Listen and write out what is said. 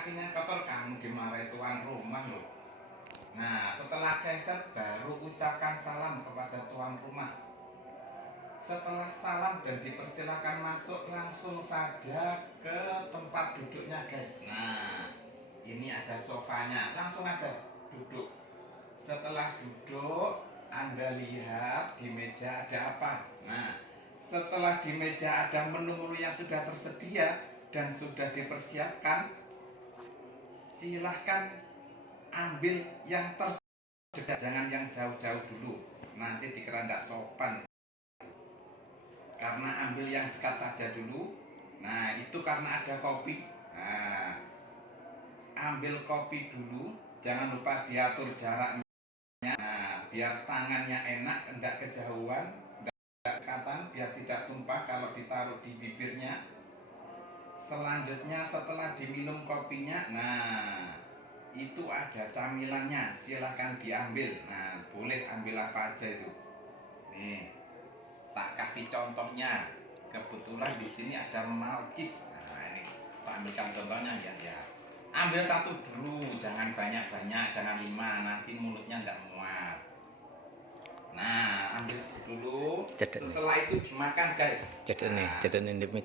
kakinya kotor, kamu dimarahi tuan rumah loh. Nah, setelah geser baru ucapkan salam kepada tuan rumah. Setelah salam dan dipersilahkan masuk, langsung saja ke tempat duduknya guys. Nah, ini ada sofanya, langsung aja duduk. Setelah duduk, Anda lihat di meja ada apa. Nah, setelah di meja ada menu-menu yang sudah tersedia dan sudah dipersiapkan, silahkan ambil yang terdekat, jangan yang jauh-jauh dulu, nanti dikira tidak sopan. Karena ambil yang dekat saja dulu. Nah, itu karena ada kopi. Nah, ambil kopi dulu, jangan lupa diatur jaraknya. Nah, biar tangannya enak, tidak kejauhan, tidak dekatan, biar tidak tumpah kalau ditaruh di bibirnya. Selanjutnya setelah diminum kopinya, nah itu ada camilannya, silahkan diambil. Nah, boleh ambil apa aja itu. Nih, tak kasih contohnya. Kebetulan di sini ada malkis. Nah, ini tak ambilkan contohnya ya. Ambil satu dulu, jangan banyak-banyak, jangan 5, nanti mulutnya tidak muat. Nah, ambil dulu. Setelah itu dimakan guys. Cedek nih, cedek nih.